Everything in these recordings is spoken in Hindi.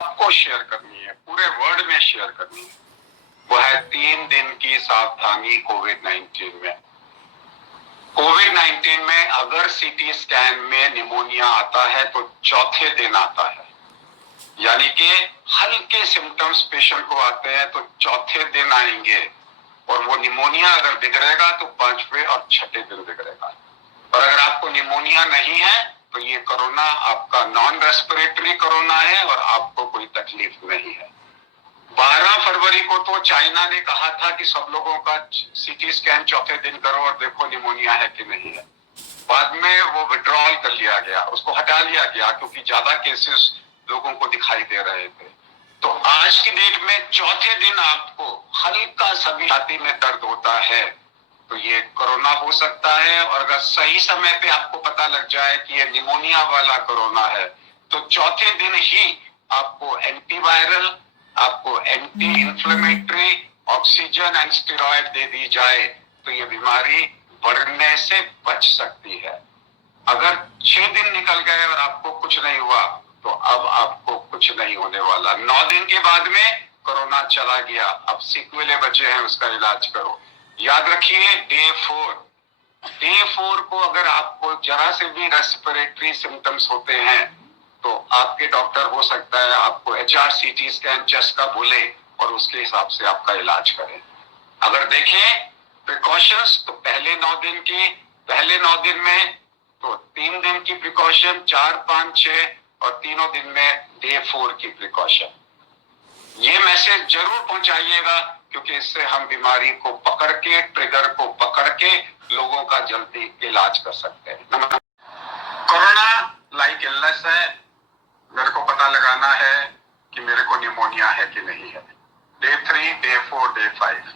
आपको शेयर करनी है, पूरे वर्ल्ड में शेयर करनी है। वो है 3 दिन की सावधानी कोविड 19 में। कोविड 19 में अगर सीटी स्कैन में निमोनिया आता है तो चौथे दिन आता है, यानी कि हल्के सिम्टम्स पेशेंट को आते हैं तो चौथे दिन आएंगे, और वो निमोनिया अगर बिगड़ेगा तो 5वें और 6ठे दिन बिगड़ेगा। और अगर आपको निमोनिया नहीं है तो ये कोरोना आपका नॉन रेस्पिरेटरी कोरोना है और आपको कोई तकलीफ नहीं है। 12 फरवरी को तो चाइना ने कहा था कि सब लोगों का सीटी स्कैन चौथे दिन करो और देखो निमोनिया है कि नहीं है। बाद में वो विड्रॉल कर लिया गया, उसको हटा लिया गया क्योंकि ज्यादा केसेस लोगों को दिखाई दे रहे थे। तो आज की डेट में चौथे दिन आपको हल्का सा भी छाती में दर्द होता है तो ये कोरोना हो सकता है। और अगर सही समय पे आपको पता लग जाए कि ये निमोनिया वाला कोरोना है तो चौथे दिन ही आपको एंटीवायरल, आपको anti inflammatory, oxygen and steroid दे दी जाए तो ये बीमारी बढ़ने से बच सकती है। अगर 6 दिन निकल गए और आपको कुछ नहीं हुआ तो अब आपको कुछ नहीं होने वाला। 9 दिन के बाद में कोरोना चला गया, अब सीक्वेलें बचे हैं, उसका इलाज करो। याद रखिए डे 4 को अगर आपको जरा से भी रेस्पिरेटरी सिम्टम्स होते हैं तो आपके डॉक्टर हो सकता है आपको HRCT स्कैन चेस्ट का बोले और उसके हिसाब से आपका इलाज करें। अगर देखें प्रिकॉशंस तो पहले 9 दिन में तो 3 दिन की प्रिकॉशन, 4, 5, 6 और तीनों दिन में डे 4 की प्रिकॉशन। ये मैसेज जरूर पहुंचाइएगा क्योंकि इससे हम बीमारी को पकड़ के, ट्रिगर को पकड़ के लोगों का जल्दी इलाज कर सकते हैं। कोरोना लाइक इलनेस है, मेरे को पता लगाना है कि मेरे को निमोनिया है कि नहीं है। डे 3, डे 4, डे 5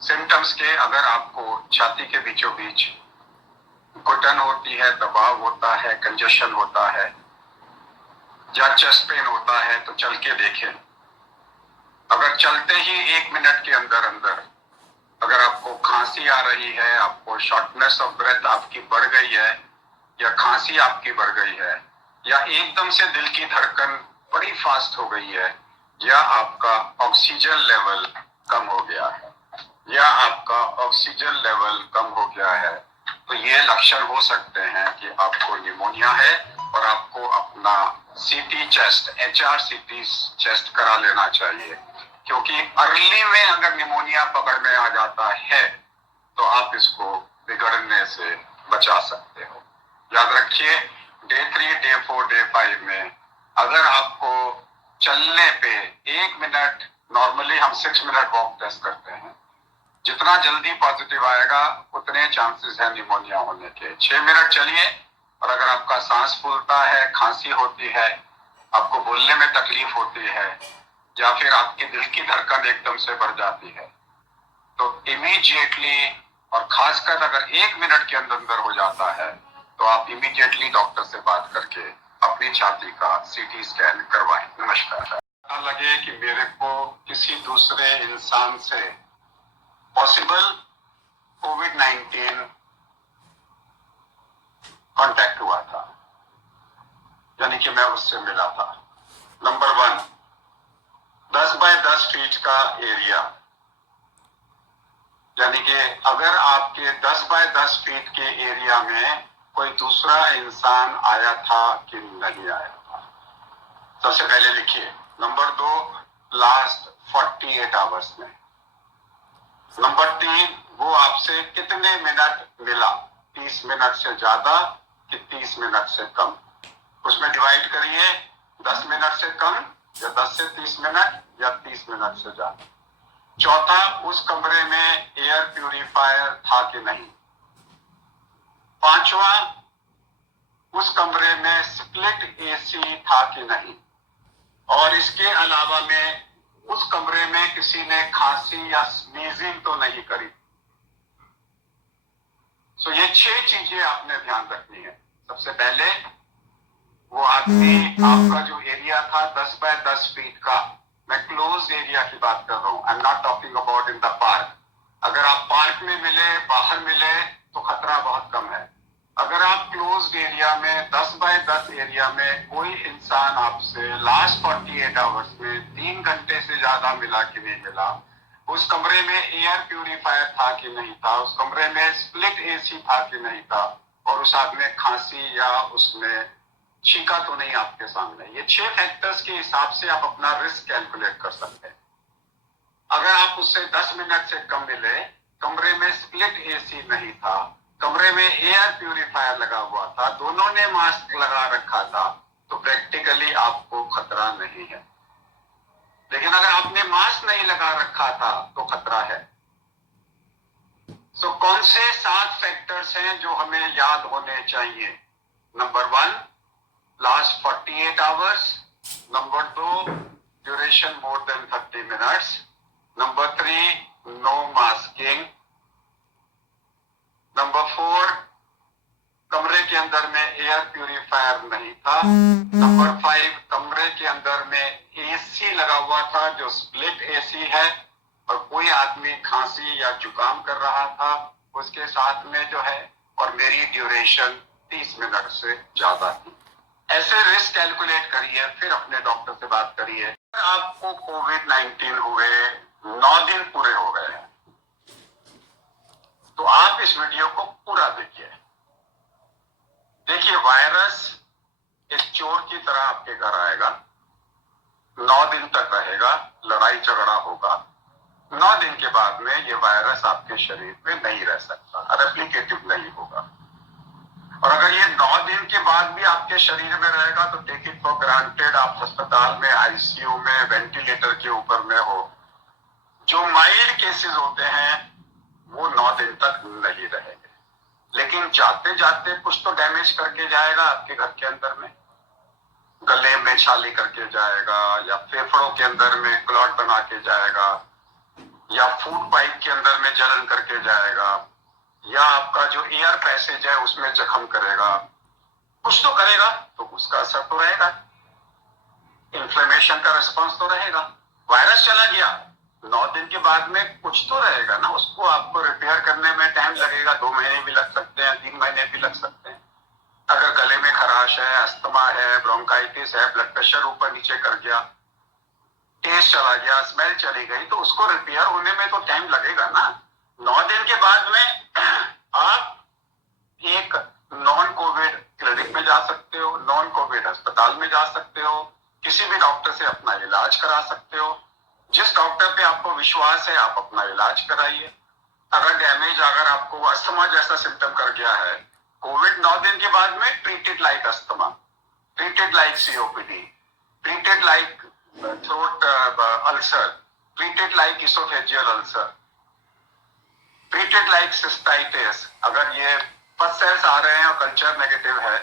सिम्टम्स के अगर आपको छाती के बीचों बीच घुटन होती है, दबाव होता है, कंजेशन होता है या चेस्ट पेन होता है तो चल के देखें। अगर चलते ही 1 मिनट के अंदर अंदर अगर आपको खांसी आ रही है, आपको शॉर्टनेस ऑफ ब्रेथ आपकी बढ़ गई है या खांसी आपकी बढ़ गई है या एकदम से दिल की धड़कन बड़ी फास्ट हो गई है या आपका ऑक्सीजन लेवल कम हो गया है तो ये लक्षण हो सकते हैं कि आपको निमोनिया है और आपको अपना सीटी चेस्ट, HRCT चेस्ट करा लेना चाहिए। क्योंकि अर्ली में अगर निमोनिया पकड़ में आ जाता है तो आप इसको बिगड़ने से बचा सकते हो। याद रखिए डे 3, डे 4, डे 5 में अगर आपको चलने पे 1 मिनट, नॉर्मली हम 6 मिनट वॉक टेस्ट करते हैं, जितना जल्दी पॉजिटिव आएगा उतने चांसेस है निमोनिया होने के। 6 मिनट चलिए और अगर आपका सांस फूलता है, खांसी होती है, आपको बोलने में तकलीफ होती है या फिर आपके दिल की धड़कन एकदम से बढ़ जाती है तो इमीडिएटली, और खासकर अगर 1 मिनट के अंदर अंदर हो जाता है तो आप इमीडिएटली डॉक्टर से बात करके अपनी छाती का सीटी स्कैन करवाएं। नमस्कार। लगे कि मेरे को किसी दूसरे इंसान से पॉसिबल कोविड 19 कांटेक्ट हुआ था, यानी कि मैं उससे मिला था। नंबर 1, 10 बाय 10 फीट का एरिया, यानी कि अगर आपके 10 बाय 10 फीट के एरिया में कोई दूसरा इंसान आया था कि नहीं आया था, सबसे पहले लिखिए। नंबर 2, लास्ट 48 आवर्स में। नंबर 3, वो आपसे कितने मिनट मिला, 30 मिनट से ज्यादा कि 30 मिनट से कम। उसमें डिवाइड करिए, 10 मिनट से कम या 10 से 30 मिनट या 30 मिनट से ज्यादा। चौथा, उस कमरे में एयर प्यूरिफायर था कि नहीं। पांचवा, उस कमरे में स्प्लिट एसी था कि नहीं। और इसके अलावा में उस कमरे में किसी ने खांसी या स्नीजिंग तो नहीं करी। तो ये 6 चीजें आपने ध्यान रखनी है। सबसे पहले वो आदमी, आपका जो एरिया था 10 बाय 10 फीट का, मैं क्लोज एरिया की बात कर रहा हूं, I am not talking about in the park. अगर आप पार्क में मिले, बाहर मिले तो खतरा बहुत कम है। अगर आप क्लोज्ड एरिया में 10 बाय 10 एरिया में कोई इंसान आपसे लास्ट 48 आवर्स में 3 घंटे से ज्यादा मिला कि नहीं मिला, उस कमरे में एयर प्यूरिफायर था कि नहीं था, उस कमरे में स्प्लिट एसी था कि नहीं था, और उस आदमी खांसी या उसने छींका तो नहीं आपके सामने, ये 6 फैक्टर्स के हिसाब से आप अपना रिस्क कैलकुलेट कर सकते हैं। अगर आप उससे 10 मिनट से कम मिले, कमरे में स्प्लिट एसी नहीं था, कमरे में एयर प्यूरिफायर लगा हुआ था, दोनों ने मास्क लगा रखा था, तो प्रैक्टिकली आपको खतरा नहीं है। लेकिन अगर आपने मास्क नहीं लगा रखा था तो खतरा है। तो कौन से 7 फैक्टर्स हैं जो हमें याद होने चाहिए? Number 1, last 48 hours. Number 2, duration more than 30 minutes. Number 3, no masking. Number 4, कमरे के अंदर में एयर प्यूरिफायर नहीं था। नंबर 5, कमरे के अंदर में एसी लगा हुआ था जो स्प्लिट एसी है, और कोई आदमी खांसी या जुकाम कर रहा था उसके साथ में जो है, और मेरी ड्यूरेशन 30 मिनट से ज्यादा थी। ऐसे रिस्क कैलकुलेट करिए, फिर अपने डॉक्टर से बात करिए। आपको कोविड-19 हुए 9 दिन पूरे हो गए हैं, तो आप इस वीडियो को पूरा देखिए। देखिए, वायरस एक चोर की तरह आपके घर आएगा, 9 दिन तक रहेगा, लड़ाई झगड़ा होगा। 9 दिन के बाद में ये वायरस आपके शरीर में नहीं रह सकता, रेप्लिकेटिव नहीं होगा। और अगर ये 9 दिन के बाद भी आपके शरीर में रहेगा तो टेक इट फॉर ग्रांटेड आप अस्पताल में, आईसीयू में, वेंटिलेटर के ऊपर में हो। जो माइल्ड केसेस होते हैं वो 9 दिन तक नहीं रहेंगे, लेकिन जाते जाते कुछ तो डैमेज करके जाएगा आपके घर के अंदर में। गले में छाली करके जाएगा, या फेफड़ों के अंदर में क्लॉट बना के जाएगा, या फूड पाइप के अंदर में जलन करके जाएगा, या आपका जो एयर पैसेज है उसमें जख्म करेगा। कुछ तो करेगा, तो उसका असर तो रहेगा, इन्फ्लेमेशन का रिस्पॉन्स तो रहेगा। वायरस चला गया, 9 दिन के बाद में कुछ तो रहेगा ना, उसको आपको रिपेयर करने में टाइम लगेगा, 2 महीने भी लग सकते हैं, 3 महीने भी लग सकते हैं। अगर गले में खराश है, अस्थमा है, ब्रोंकाइटिस है, ब्लड प्रेशर ऊपर नीचे कर गया, टेस्ट चला गया, स्मेल चली गई, तो उसको रिपेयर होने में तो टाइम लगेगा ना। 9 दिन के बाद में आप एक नॉन कोविड क्लिनिक में जा सकते हो, नॉन कोविड अस्पताल में जा सकते हो, किसी भी डॉक्टर से अपना इलाज करा सकते हो। जिस डॉक्टर पे आपको विश्वास है आप अपना इलाज कराइए। अगर आपको अस्थमा जैसा सिम्टम कर गया है, कोविड 9 दिन के बाद में treated like asthma, treated like COPD, treated like throat ulcer, treated like oesophageal ulcer, treated like cystitis. अगर ये पस सेल्स आ रहे हैं और कल्चर नेगेटिव है,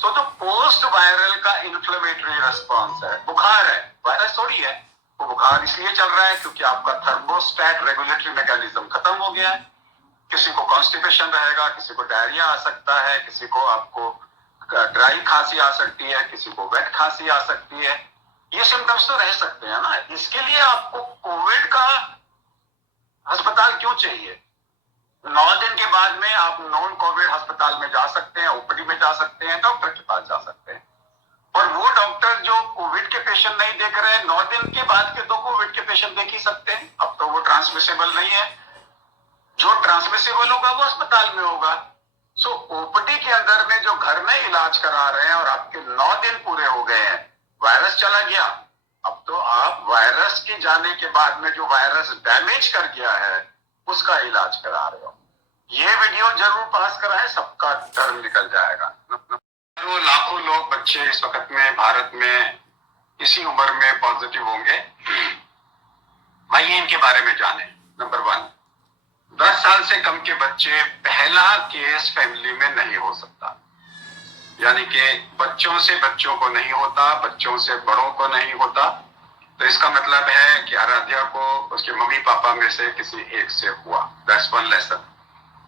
तो पोस्ट वायरल का इन्फ्लेमेटरी रिस्पॉन्स है, बुखार है, वायरस थोड़ी है। वो बुखार इसलिए चल रहा है क्योंकि आपका थर्मोस्टेट रेगुलेटरी मैकेनिज्म खत्म हो गया है। किसी को कॉन्स्टिपेशन रहेगा, किसी को डायरिया आ सकता है, किसी को आपको ड्राई खांसी आ सकती है, किसी को वेट खांसी आ सकती है। ये सिम्टम्स तो रह सकते हैं ना, इसके लिए आपको कोविड का अस्पताल क्यों चाहिए? 9 दिन के बाद में आप नॉन कोविड अस्पताल में जा सकते हैं, ओपीडी में जा सकते हैं, डॉक्टर के पास जा सकते हैं। और वो डॉक्टर जो कोविड के पेशेंट नहीं देख रहे हैं, 9 दिन के बाद के तो कोविड के पेशेंट देख ही सकते हैं। अब तो वो ट्रांसमिसेबल नहीं है, जो ट्रांसमिसेबल होगा वो अस्पताल में होगा। सो ओपीडी के अंदर में जो घर में इलाज करा रहे हैं और आपके 9 दिन पूरे हो गए हैं, वायरस चला गया, अब तो आप वायरस के जाने के बाद में जो वायरस डैमेज कर गया है उसका इलाज करा रहे हो। ये वीडियो जरूर पास कराएं, सबका डर निकल जाएगा। तो लाखों लोग, बच्चे इस वक्त में भारत में इसी उम्र में पॉजिटिव होंगे। आइए इनके बारे में जाने। नंबर 1, 10 साल से कम के बच्चे, पहला केस फैमिली में नहीं हो सकता, यानी कि बच्चों से बच्चों को नहीं होता, बच्चों से बड़ों को नहीं होता। तो इसका मतलब है कि आराध्या को उसके मम्मी पापा में से किसी एक से हुआ। That's one lesson.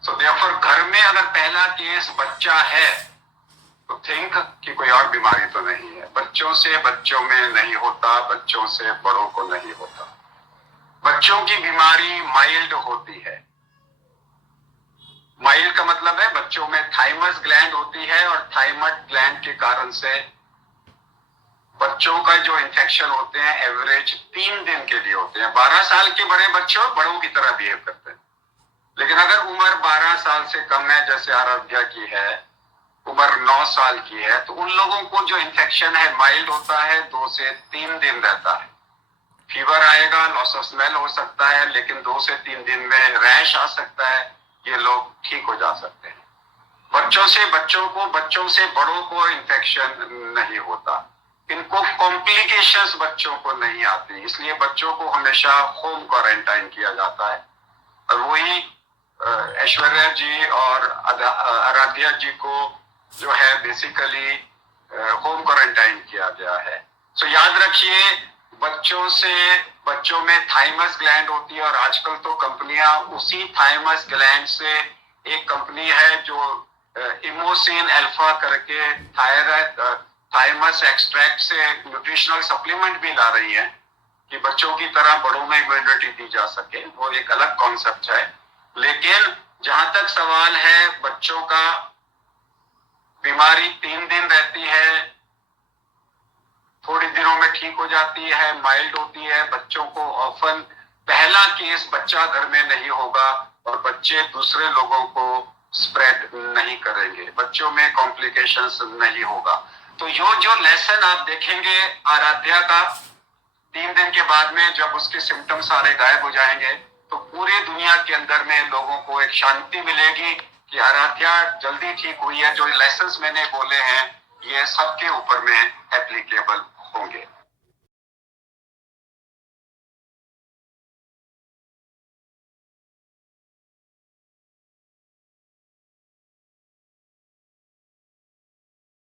So therefore घर में अगर पहला केस बच्चा है तो थिंक कि कोई और बीमारी तो नहीं है। बच्चों से बच्चों में नहीं होता, बच्चों से बड़ों को नहीं होता। बच्चों की बीमारी माइल्ड होती है, माइल्ड का मतलब है बच्चों में थाइमस ग्लैंड होती है और थाइमस ग्लैंड के कारण से बच्चों का जो इन्फेक्शन होते हैं एवरेज 3 दिन के लिए होते हैं। 12 साल के बड़े बच्चों बड़ों की तरह बिहेव करते हैं। लेकिन अगर उम्र 12 साल से कम है, जैसे आराध्या की है, उम्र 9 साल की है, तो उन लोगों को जो इन्फेक्शन है माइल्ड होता है, 2 से 3 दिन रहता है। फीवर आएगा, लॉस ऑफ स्मेल हो सकता है, लेकिन 2 से 3 दिन में रैश आ सकता है, ये लोग ठीक हो जा सकते हैं। बच्चों से बच्चों को, बच्चों से बड़ों को इन्फेक्शन नहीं होता। इनको कॉम्प्लिकेशंस बच्चों को नहीं आती, इसलिए बच्चों को हमेशा होम क्वारंटाइन किया जाता है। और वही ऐश्वर्या जी और आराध्या जी को जो है बेसिकली होम क्वारंटाइन किया गया है। सो याद रखिए, बच्चों में थाइमस ग्लैंड होती है, और आजकल तो कंपनियां उसी थाइमस ग्लैंड से, एक कंपनी है जो इमोसिन अल्फा करके थाइमस एक्सट्रैक्ट से न्यूट्रिशनल सप्लीमेंट भी ला रही है कि बच्चों की तरह बड़ों में इम्यूनिटी दी जा सके। वो एक अलग कॉन्सेप्ट है। लेकिन जहां तक सवाल है बच्चों का, बीमारी 3 दिन रहती है, थोड़ी दिनों में ठीक हो जाती है, माइल्ड होती है। बच्चों को ऑफन पहला केस बच्चा घर में नहीं होगा और बच्चे दूसरे लोगों को स्प्रेड नहीं करेंगे, बच्चों में कॉम्प्लिकेशंस नहीं होगा। तो जो लेसन आप देखेंगे आराध्या का, 3 दिन के बाद में जब उसके सिम्टम्स सारे गायब हो जाएंगे, तो पूरी दुनिया के अंदर में लोगों को एक शांति मिलेगी कि आराध्या जल्दी ठीक हुई है। जो लेसन्स मैंने बोले हैं ये सबके ऊपर में एप्लीकेबल होंगे।